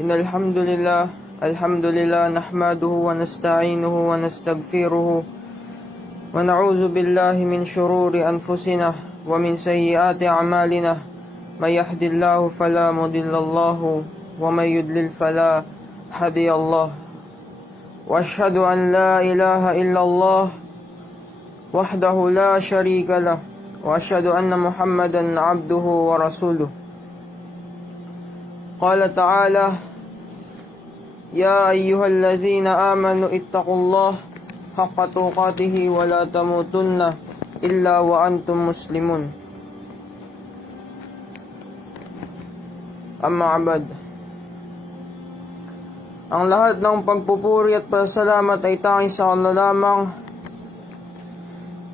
إن الحمد لله نحمده ونستعينه ونستغفره ونعوذ بالله من شرور أنفسنا ومن سيئات أعمالنا. من يهد الله فلا مضل له ومن يضلل فلا هادي له. وأشهد أن لا إله إلا الله وحده لا شريك له وأشهد أن محمدا عبده ورسوله. قال تعالى: يا أيها الذين آمنوا اتقوا الله حق تقاته ولا تموتن إلا وأنتم مسلمون. Amma abad. Ang lahat ng pagpupuri at pasalamat ay tanging sa Allah lamang.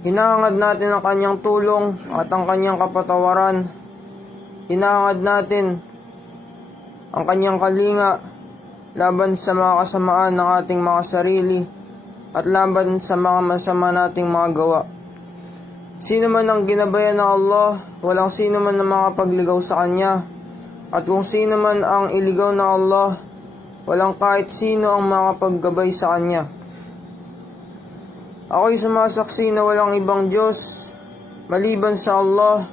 Hinahangad natin ang kanyang tulong at ang kanyang kapatawaran. Hinahangad natin ang kanyang kalinga laban sa mga kasamaan ng ating mga sarili at laban sa mga masama nating mga gawa. Sino man ang ginabayan ng Allah, walang sino man ang makapagligaw sa Kanya. At kung sino man ang iligaw ng Allah, walang kahit sino ang makapaggabay sa Kanya. Ako'y sumasaksi na walang ibang Diyos maliban sa Allah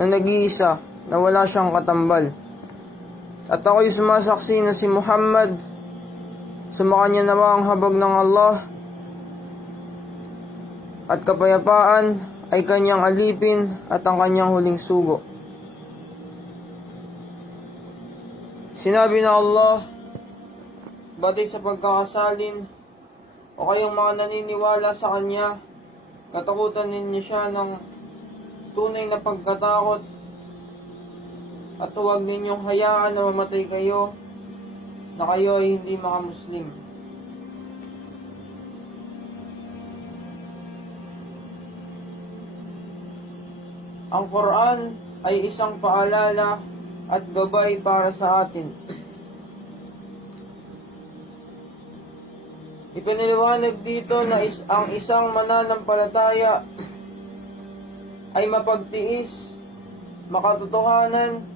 na nag-iisa, na wala siyang katambal. At ako'y sumasaksi na si Muhammad, sumakanya nawa ang habag ng Allah at kapayapaan ay kanyang alipin at ang kanyang huling sugo. Sinabi na Allah, batay sa pagkakasalin o kayong mga naniniwala sa Kanya, katakutan ninyo siya ng tunay na pagkatakot at huwag ninyong hayaan na mamatay kayo na kayo ay hindi mga Muslim. Ang Quran ay isang paalala at gabay para sa atin. Ipinaliwanag dito na ang isang mananampalataya ay mapagtiis, makatotohanan,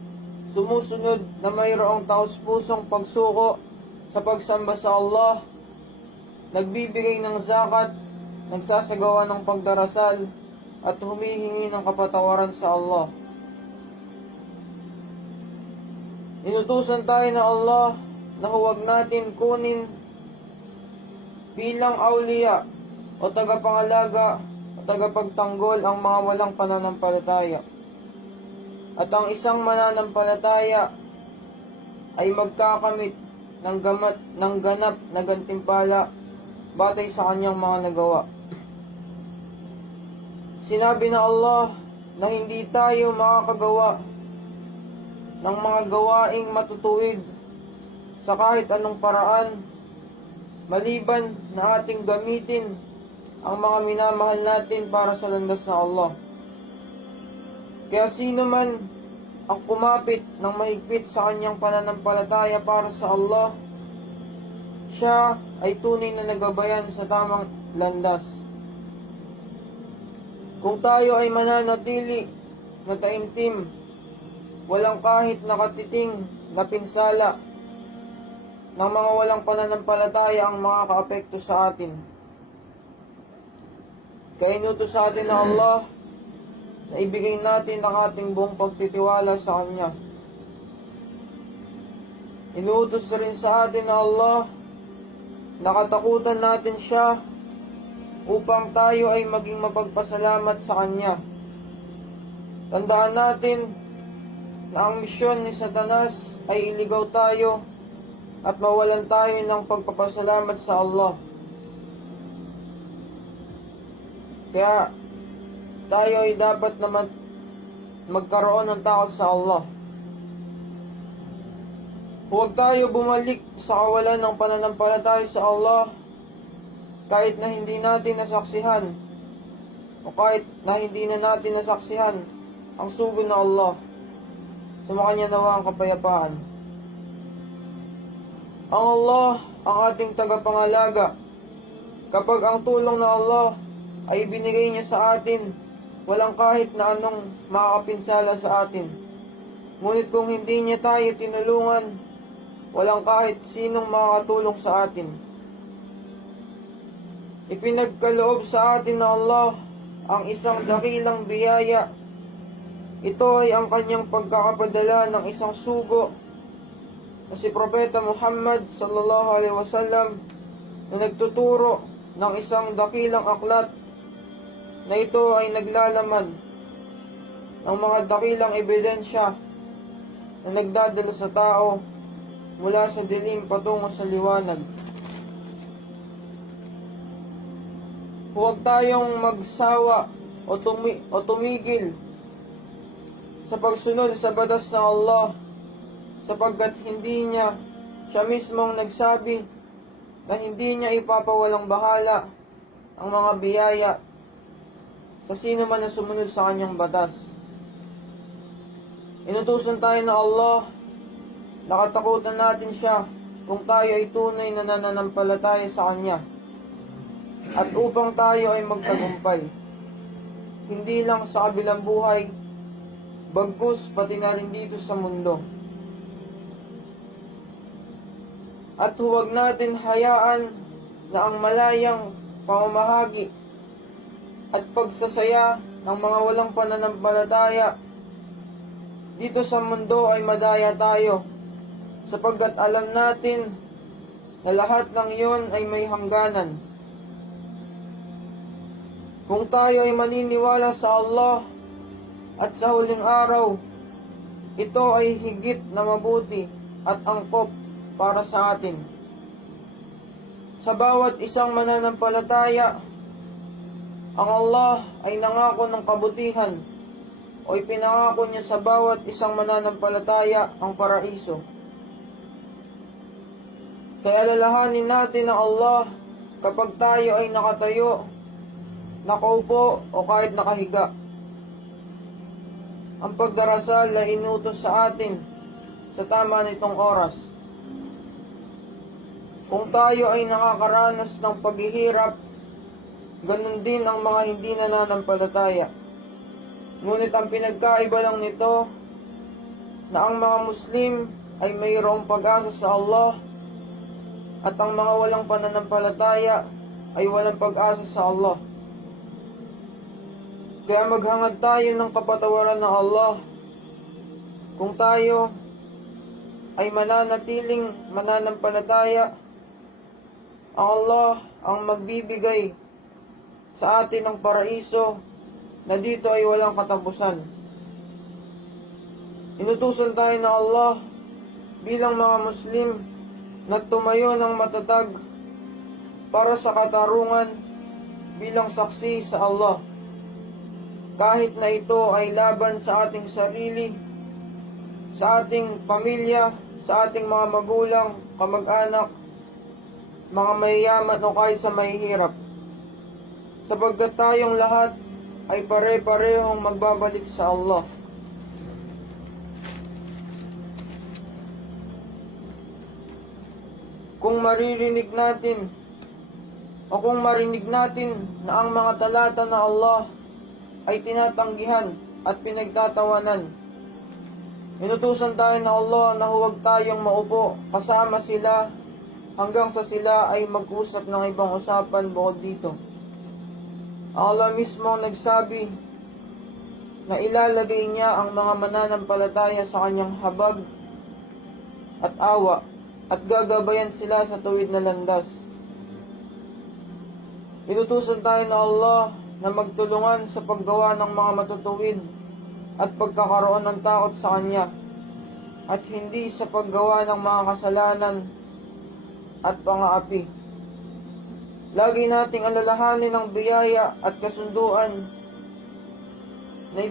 sumusunod na mayroong taos-pusong pagsuko sa pagsamba sa Allah, nagbibigay ng zakat, nagsasagawa ng pagdarasal, at humihingi ng kapatawaran sa Allah. Inutusan tayo ng Allah na huwag natin kunin bilang awliya o tagapangalaga o tagapagtanggol ang mga walang pananampalataya. At ang isang mananampalataya ay magkakamit ng ganap na gantimpala batay sa kanyang mga nagawa. Sinabi na Allah na hindi tayo makakagawa ng mga gawaing matutuwid sa kahit anong paraan maliban na ating gamitin ang mga minamahal natin para sa landas na Allah. Kaya sino man ang kumapit ng mahigpit sa kanyang pananampalataya para sa Allah, siya ay tunay na nagabayan sa tamang landas. Kung tayo ay mananatili na taimtim, walang kahit nakatiting na pinsala ng mga walang pananampalataya ang makakaapekto sa atin. Kaya inutos sa atin na Allah na ibigay natin ang ating buong pagtitiwala sa Kanya. Inutos rin sa atin na Allah na katakutan natin siya upang tayo ay maging mapagpasalamat sa Kanya. Tandaan natin na ang misyon ni Satanas ay iligaw tayo at mawalan tayo ng pagpapasalamat sa Allah. Kaya tayo ay dapat naman magkaroon ng takot sa Allah. Huwag tayo bumalik sa kawalan ng pananampalataya sa Allah kahit na hindi natin nasaksihan o kahit na hindi na natin nasaksihan ang sugo na Allah. Sumakanya nawa ang kapayapaan. Ang Allah ang ating tagapangalaga. Kapag ang tulong na Allah ay binigay niya sa atin, walang kahit na anong makakapinsala sa atin. Ngunit kung hindi niya tayo tinulungan, walang kahit sinong makakatulong sa atin. Ipinagkaloob sa atin na Allah ang isang dakilang biyaya. Ito ay ang kanyang pagkakapadala ng isang sugo na si Propeta Muhammad sallallahu alaihi wasallam, na nagtuturo ng isang dakilang aklat na ito ay naglalaman ng mga dakilang ebidensya na nagdadala sa tao mula sa dilim patungo sa liwanag. Huwag tayong magsawa o tumigil sa pagsunod sa batas ng Allah, sapagkat hindi niya siya mismong nagsabi na hindi niya ipapawalang bahala ang mga biyaya sa sino man na sumunod sa kanyang batas. Inutusan tayo ng Allah, nakatakutan natin siya kung tayo ay tunay na nananampalataya sa kanya, at upang tayo ay magtagumpay, hindi lang sa kabilang buhay, bagkus pati na rin dito sa mundo. At huwag natin hayaan na ang malayang pamamahagi at pagsasaya ng mga walang pananampalataya dito sa mundo ay madaya tayo, sapagkat alam natin na lahat ng iyon ay may hangganan. Kung tayo ay maniniwala sa Allah at sa huling araw, ito ay higit na mabuti at angkop para sa atin. Sa bawat isang mananampalataya, ang Allah ay nangako ng kabutihan o ipinangako niya sa bawat isang mananampalataya ang paraiso. Kaya alalahanin natin ang Allah kapag tayo ay nakatayo, nakaupo o kahit nakahiga. Ang pagdarasal ay inutos sa atin sa tama nitong oras. Kung tayo ay nakakaranas ng paghihirap, ganun din ang mga hindi nananampalataya. Ngunit ang pinagkaiba lang nito na ang mga Muslim ay mayroong pag-asa sa Allah, at ang mga walang pananampalataya ay walang pag-asa sa Allah. Kaya maghangad tayo ng kapatawaran ng Allah kung tayo ay mananatiling mananampalataya. Ang Allah ang magbibigay sa atin ng paraiso na dito ay walang katapusan. Inutusan tayo ng Allah bilang mga Muslim na tumayo ng matatag para sa katarungan bilang saksi sa Allah, kahit na ito ay laban sa ating sarili, sa ating pamilya, sa ating mga magulang, kamag-anak, mga mayayaman o kahit sa mahihirap, sapagkat tayong lahat ay pare-parehong magbabalik sa Allah. Kung marinig natin na ang mga talata na Allah ay tinatanggihan at pinagtatawanan, inutusan tayo ng Allah na huwag tayong maupo kasama sila hanggang sa sila ay mag-usap ng ibang usapan bukod dito. Allah mismo nagsabi na ilalagay niya ang mga mananampalataya sa kanyang habag at awa, at gagabayan sila sa tuwid na landas. Inutusan tayo ng Allah na magtulungan sa paggawa ng mga matutuwid at pagkakaroon ng takot sa Kanya, at hindi sa paggawa ng mga kasalanan at pang-aapi. Lagi nating alalahanin ang biyaya at kasunduan na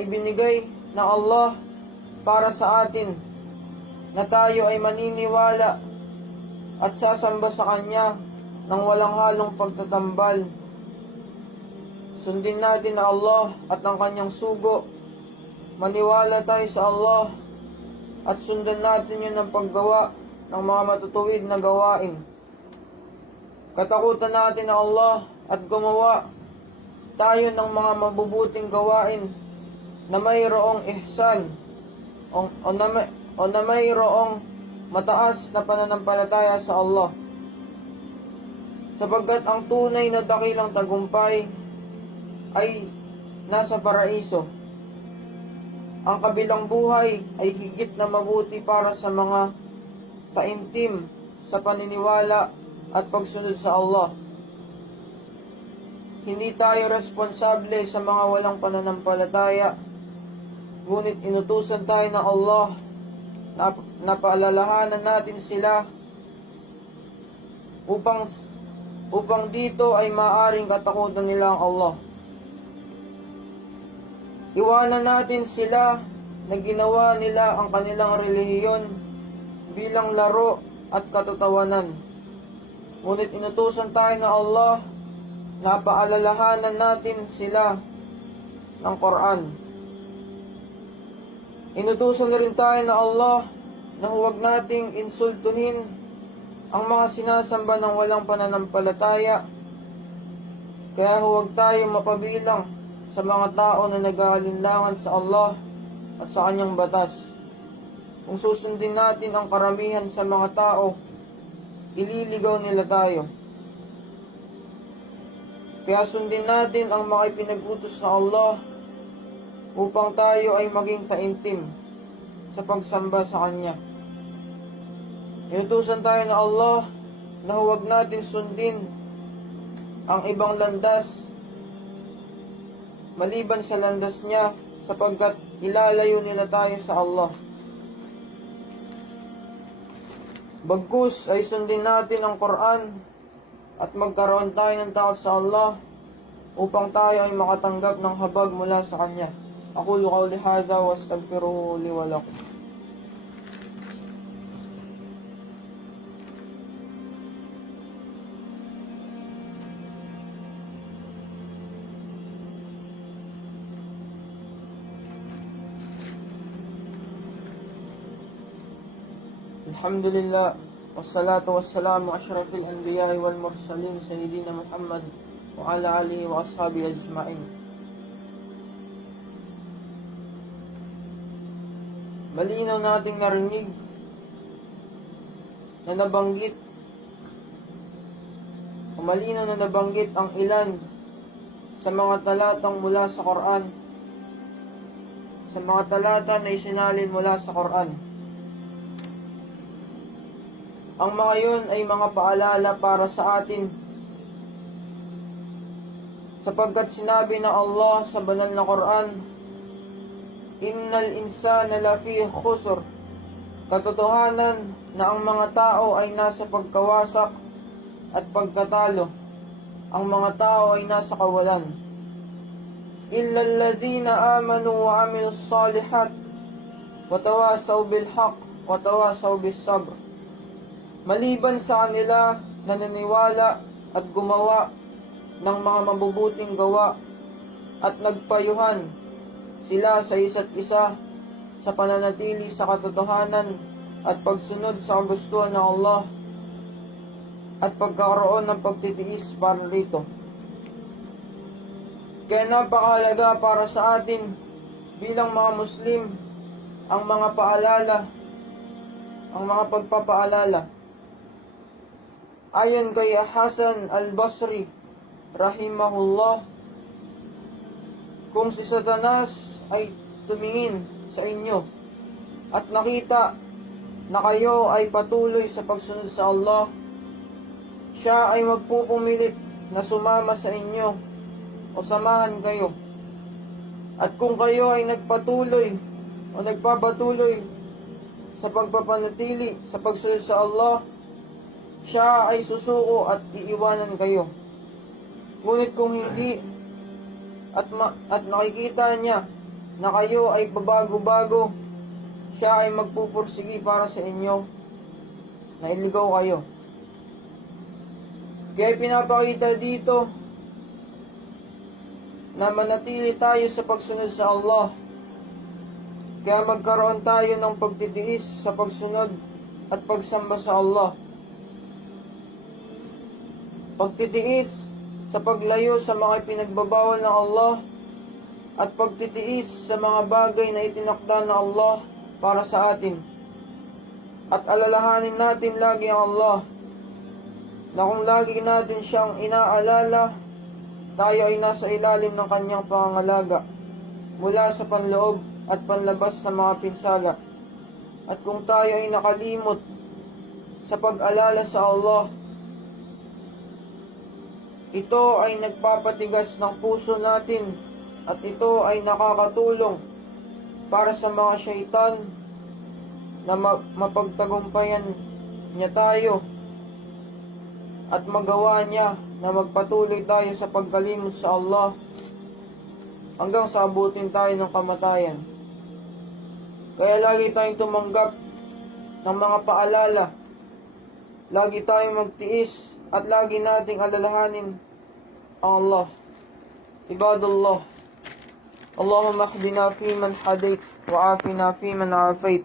ibinigay ng Allah para sa atin, na tayo ay maniniwala at sasamba sa Kanya ng walang halong pagtatambal. Sundin natin na Allah at ang Kanyang sugo. Maniwala tayo sa Allah at sundan natin yun ng paggawa ng mga matutuwid na gawain. Katakutan natin na Allah at gumawa tayo ng mga mabubuting gawain na mayroong ihsan o na mayroong mataas na pananampalataya sa Allah, sapagkat ang tunay na dakilang tagumpay ay nasa paraiso. Ang kabilang buhay ay higit na mabuti para sa mga taimtim sa paniniwala at pagsunod sa Allah. Hindi tayo responsable sa mga walang pananampalataya, ngunit inutusan tayo ng Allah na paalalahanan natin sila upang dito ay maaring katakutan nila ang Allah. Iwanan natin sila na ginawa nila ang kanilang relihiyon bilang laro at katatawanan. Ngunit inutusan tayo ng Allah na paalalahanan natin sila ng Quran. Inutusan na rin tayo ng Allah na huwag nating insultuhin ang mga sinasamba ng walang pananampalataya, kaya huwag tayong mapabilang sa mga tao na nag-aalinlangan sa Allah at sa kanyang batas. Kung susundin natin ang karamihan sa mga tao, ililigaw nila tayo. Kaya sundin natin ang mga ipinag-utos na Allah upang tayo ay maging taimtim sa pagsamba sa Kanya. Inutusan tayo na Allah na huwag natin sundin ang ibang landas maliban sa landas niya, sapagkat ilalayo nila tayo sa Allah. Bagkus ay sundin natin ang Quran at magkaroon tayo ng takot sa Allah upang tayo ay makatanggap ng habag mula sa Kanya. Aqulu qawli hadha wa astaghfiruhu li wa lakum. Alhamdulillah, wassalatu wassalamu asyrafil anbiya'i wal mursalin sayyidina Muhammad wa ala alihi wa ashabihi ajma'in. Malinaw nating narinig na nabanggit ang ilan sa mga talatang mula sa Quran, sa mga talata na isinalin mula sa Quran. Ang mga yun ay mga paalala para sa atin, sapagkat sinabi na Allah sa banal na Quran, Innal insana lafi khusr, katotohanan na ang mga tao ay nasa pagkawasak at pagkatalo. Ang mga tao ay nasa kawalan. Illa alladhina amanu wa amilus salihat wa tawasaw bil haqq wa tawasaw bis sabr. Maliban sa kanila na naniwala at gumawa ng mga mabubuting gawa at nagpayuhan sila sa isa't isa sa pananatili sa katotohanan at pagsunod sa kagustuhan ng Allah at pagkakaroon ng pagtitiis para rito. Kaya napakahalaga para sa atin bilang mga Muslim ang mga paalala, ang mga pagpapaalala. Ayon kay Hasan al-Basri rahimahullah, kung si Satanas ay tumingin sa inyo at nakita na kayo ay patuloy sa pagsunod sa Allah, siya ay magpupumilit na sumama sa inyo o samahan kayo. At kung kayo ay nagpatuloy o nagpapatuloy sa pagpapanatili sa pagsunod sa Allah, siya ay susuko at iiwanan kayo. Ngunit kung hindi at nakikita niya na kayo ay pabago-bago, siya ay magpupursigi para sa inyo na iligaw kayo. Kaya pinapakita dito na manatili tayo sa pagsunod sa Allah. Kaya magkaroon tayo ng pagtitiis sa pagsunod at pagsamba sa Allah. Pagtitiis sa paglayo sa mga pinagbabawal ng Allah at pagtitiis sa mga bagay na itinakda ng Allah para sa atin. At alalahanin natin lagi ang Allah, na kung lagi natin siyang inaalala, tayo ay nasa ilalim ng kanyang pangangalaga mula sa panloob at panlabas ng mga pinsala. At kung tayo ay nakalimot sa pag-alala sa Allah, ito ay nagpapatigas ng puso natin at ito ay nakakatulong para sa mga syaitan na mapagtagumpayan niya tayo at magawa niya na magpatuloy tayo sa pagkalimot sa Allah hanggang sa abutin tayo ng kamatayan. Kaya lagi tayong tumanggap ng mga paalala, lagi tayong magtiis at lagi nating alalahanin ang Allah. Ibadullah, Allahumma ahdina fiman hadait, wa afina fiman afait,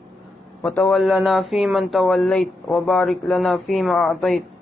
wa tawallana fiman tawallait, wa barik lana fima a'tait.